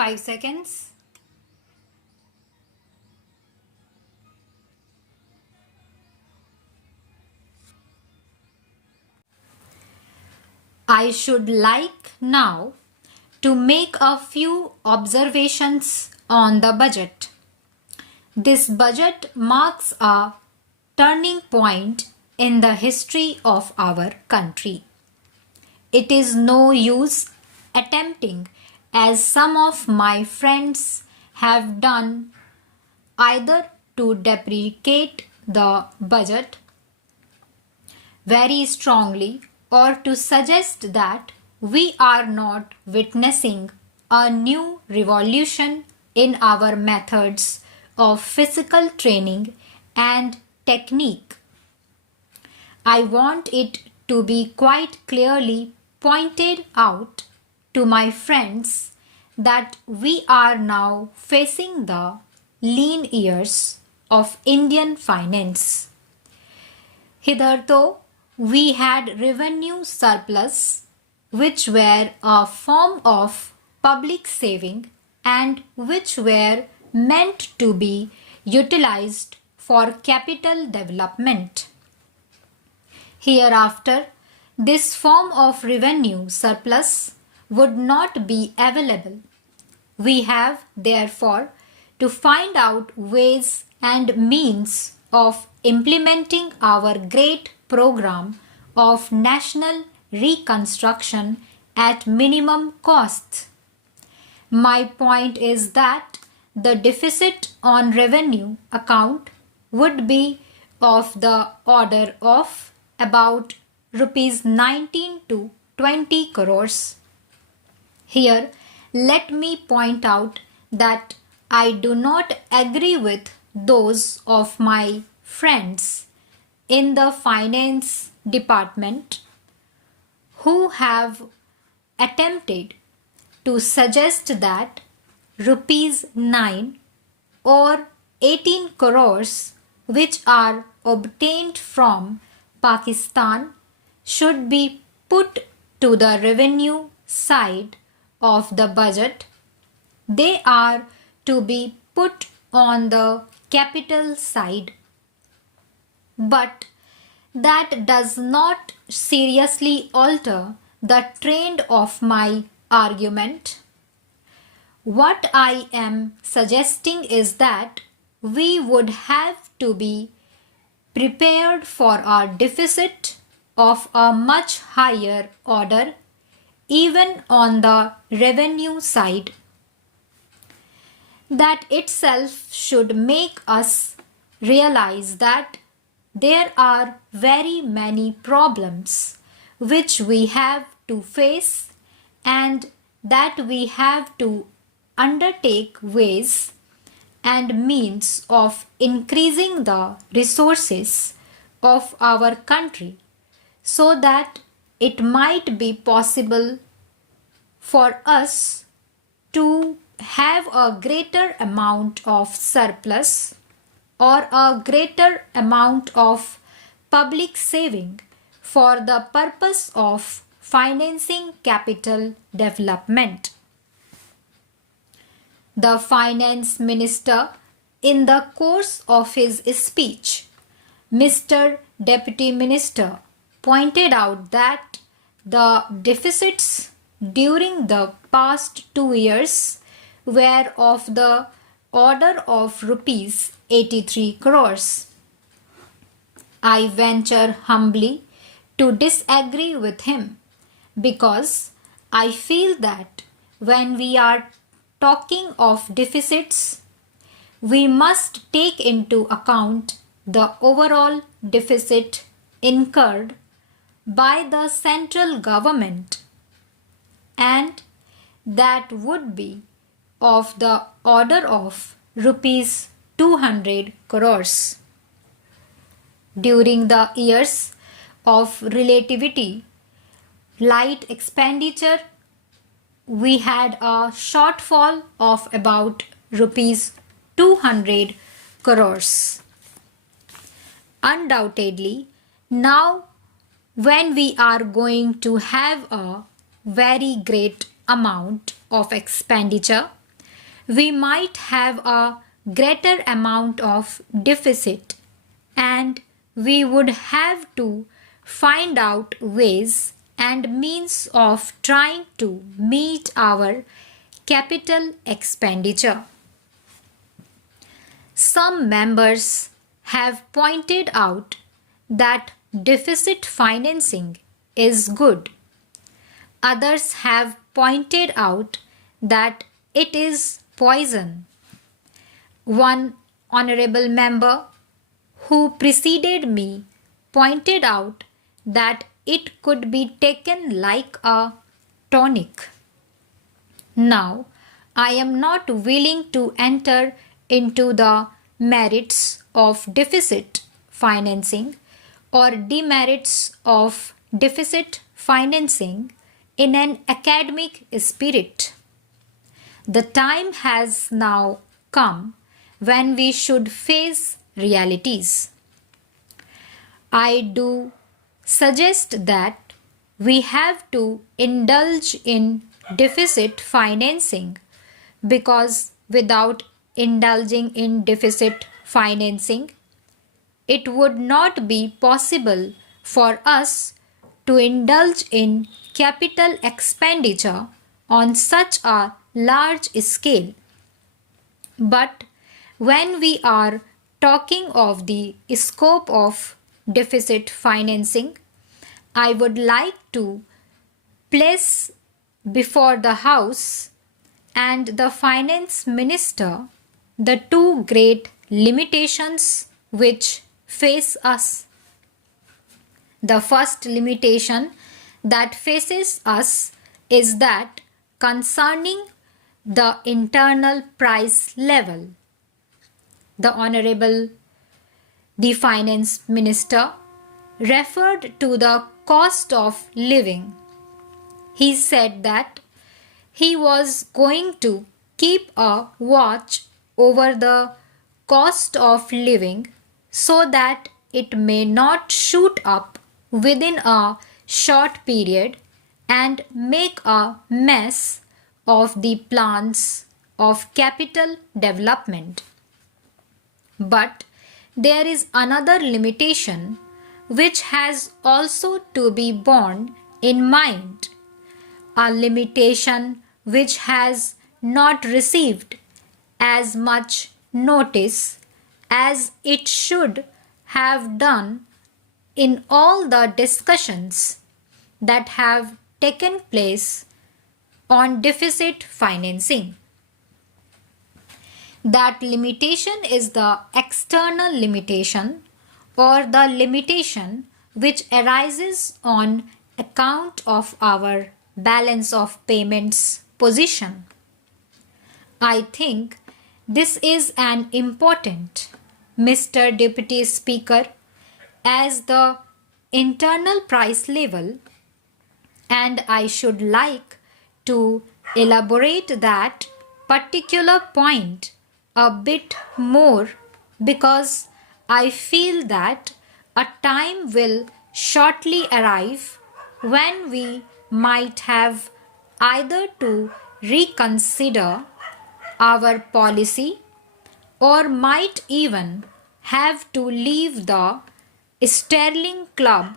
5 seconds. I should like now to make a few observations on the budget. This budget marks a turning point in the history of our country. It is no use attempting, as some of my friends have done, either to deprecate the budget very strongly or to suggest that we are not witnessing a new revolution in our methods of physical training and technique. I want it to be quite clearly pointed out to my friends that we are now facing the lean years of Indian finance. Hitherto, we had revenue surplus, which were a form of public saving and which were meant to be utilized for capital development. Hereafter, this form of revenue surplus would not be available. We have, therefore, to find out ways and means of implementing our great program of national reconstruction at minimum costs. My point is that the deficit on revenue account would be of the order of about rupees 19 to 20 crores. Here, let me point out that I do not agree with those of my friends in the finance department who have attempted to suggest that rupees 9 or 18 crores which are obtained from Pakistan should be put to the revenue side of the budget. They are to be put on the capital side. But that does not seriously alter the trend of my argument. What I am suggesting is that we would have to be prepared for a deficit of a much higher order even on the revenue side. That itself should make us realize that there are very many problems which we have to face and that we have to undertake ways and means of increasing the resources of our country so that it might be possible for us to have a greater amount of surplus or a greater amount of public saving for the purpose of financing capital development. The finance minister, in the course of his speech, Mr. Deputy Minister, pointed out that the deficits during the past 2 years were of the order of rupees 83 crores. I venture humbly to disagree with him because I feel that when we are talking of deficits, we must take into account the overall deficit incurred by the central government, and that would be of the order of rupees 200 crores. During the years of relatively light expenditure, we had a shortfall of about rupees 200 crores. Undoubtedly, now when we are going to have a very great amount of expenditure, we might have a greater amount of deficit, and we would have to find out ways and means of trying to meet our capital expenditure. Some members have pointed out that deficit financing is good. Others have pointed out that it is poison. One honorable member who preceded me pointed out that it could be taken like a tonic. Now, I am not willing to enter into the merits of deficit financing or demerits of deficit financing in an academic spirit. The time has now come when we should face realities. I do suggest that we have to indulge in deficit financing because without indulging in deficit financing, it would not be possible for us to indulge in capital expenditure on such a large scale. But when we are talking of the scope of deficit financing, I would like to place before the House and the Finance Minister the two great limitations which face us. The first limitation that faces us is that concerning the internal price level. The Honorable the Finance Minister referred to the cost of living. He said that he was going to keep a watch over the cost of living so that it may not shoot up within a short period and make a mess of the plans of capital development. But there is another limitation which has also to be borne in mind, a limitation which has not received as much notice as it should have done in all the discussions that have taken place on deficit financing. That limitation is the external limitation or the limitation which arises on account of our balance of payments position. I think this is an important, Mr. Deputy Speaker, as the internal price level, and I should like to elaborate that particular point a bit more because I feel that a time will shortly arrive when we might have either to reconsider our policy or might even have to leave the Sterling Club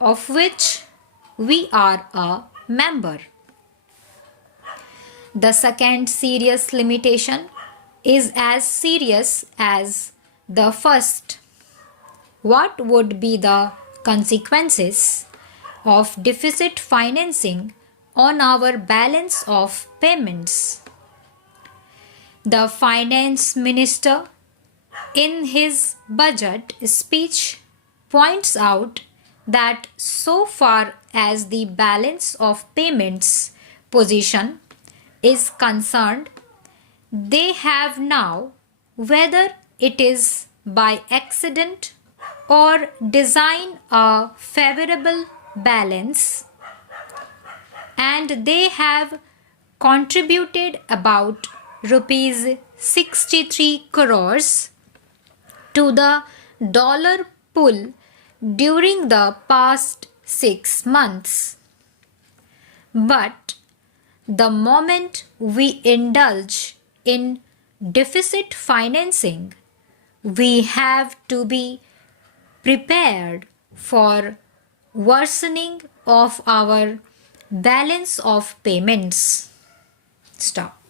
of which we are a member. The second serious limitation is as serious as the first. What would be the consequences of deficit financing on our balance of payments? The Finance Minister, in his budget speech, points out that so far as the balance of payments position is concerned, they have now, whether it is by accident or design, a favorable balance, and they have contributed about rupees 63 crores to the dollar pool during the past 6 months. But the moment we indulge in deficit financing, we have to be prepared for worsening of our balance of payments. Stop.